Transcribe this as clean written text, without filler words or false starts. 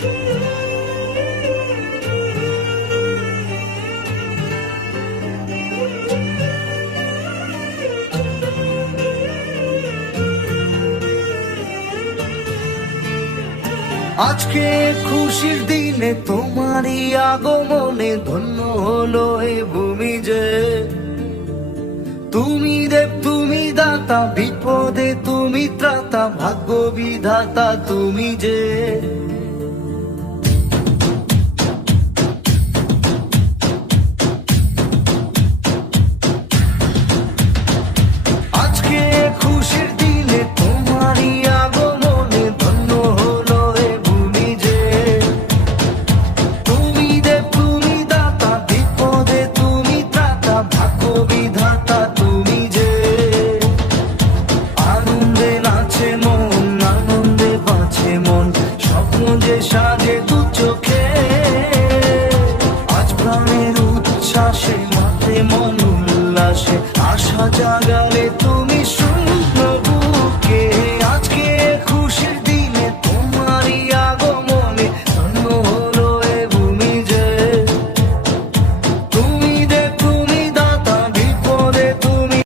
আজকে খুশির দিনে তোমারই আগমনে ধন্য হলো এ ভূমি যে। তুমি দেব তুমি দাতা, বিপদে তুমি ত্রাতা, ভাগ্য বিধাতা তুমি যে।